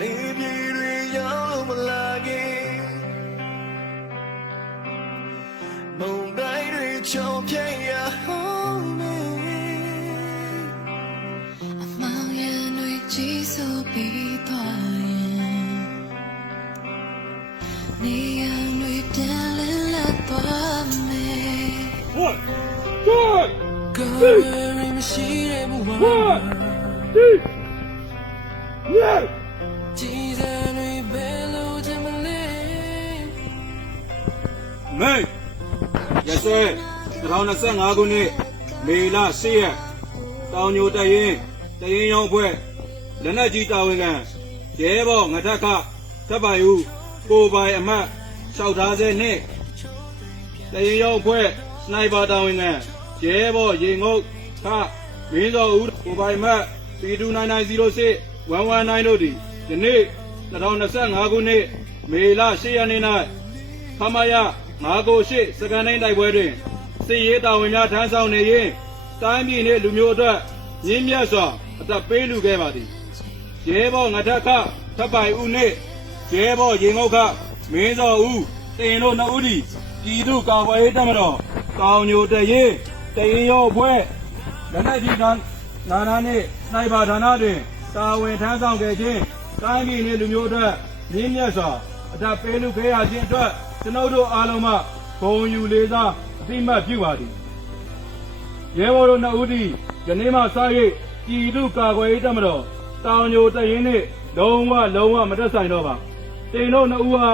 ပြည်တွေရောက်မလာခင်မုန်တိုင်းတွေချောင်းဖြတ်ရဟောင်းနေမောင်ရံတွေကြီးစိုးပြီးသွားရင်နေရံတွေပြန်လည်လာသွားမယ် One, two, ကားရီမရှိတဲ့ဘဝ မလဲမိတ်ရဆွဲ2025ခုနှစ်မေလ10ရက်တောင်ညိုတရင်တရင်ရောင်းဖွဲ့လက်နက်ကြီးတာဝန်ခံရဲဘော်ငထခတပ်ပိုင်ဦးကိုပိုင်အမတ်လျှောက်ထားစေနှင့်တရင်ရောင်းဖွဲ့စနိုက်ပါတာဝန်ခံရဲဘော်ရေငုတ်ခမင်းစောဦးကိုပိုင်အမတ် P2990 119တို့သည် ဒီနေ့2025ခုနှစ်မေလ10ရက်နေ့၌ခမရ998စကန်တိုင်းတိုက်ပွဲတွင်စစ်ရေးတာဝန်များထမ်းဆောင်နေရင်တိုင်းပြည်နှင့်လူမျိုးအတွက်ရင်းမြတ်စွာအသက်ပေးလူခဲ့ပါသည်ရဲဘော်ငထခထပ်ပိုင်ဦးနှင့်ရဲဘော်ရင်ငုတ်ခမင်းစောဦးတင်တို့နှစ်ဦးသည်ပြည်သူ့ကာကွယ်ရေးတပ်မတော်ကောင်းညိုတရင်တရင်ရောပွဲလက်နက်ကြီးကနာနာနှင့်စနိုက်ပါဌာနတွင်တာဝန်ထမ်းဆောင်ခဲ့ခြင်း တိုင်းပြည်နှင့်လူမျိုးအတွက်ရင်းမြတ်စွာအတပေးလူခဲရခြင်းအတွက်ကျွန်ုပ်တို့အားလုံးမှဂုဏ်ယူလေးစားအသိမှတ်ပြုပါသည်ရဲဘော်တို့နှစ်ဦးသည်ယနေ့မှစ၍ပြည်သူကာကွယ်ရေးတပ်မတော်တောင်ညိုတရင်နှင့်လုံးဝလုံးဝမတက်ဆိုင်တော့ပါတင်တို့နှစ်ဦးဟာ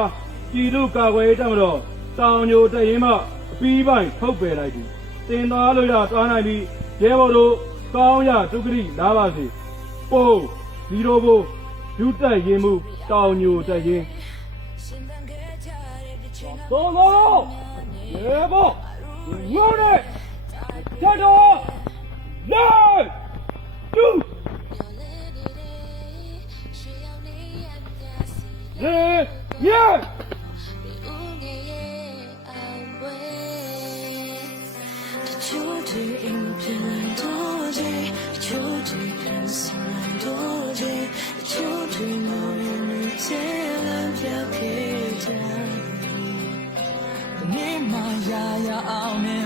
ပြည်သူကာကွယ်ရေးတပ်မတော်တောင်ညိုတရင်မှအပြီးပိုင်းထုတ်ပယ်လိုက်သည်တင်သားလို့ရသွားနိုင်ပြီးရဲဘော်တို့ကောင်းရဒုက္ခရိလာပါစေပို့ဇီရိုဘို ဒုတက်ရင်မှုတောင်ညိုတက်ရင်သောသောရေဘောညိုနဲ့တက်တော်လေဒုရေယေ 조들인 변도제 조들 변성한 도제 င်နေပြီရော